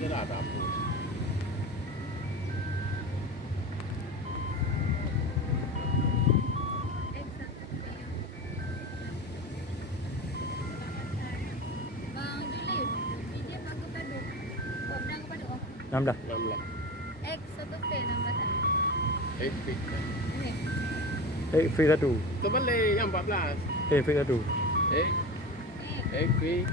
gelato appunto. Bang Julif, video aku padu. Kau bilang aku padu. น้ำด่ะ 16. X satu P nama tak? Epic. Ini. เฮ้ยฟรีกระดู Kembali yang 14. ฟรีกระดู Eh, epic.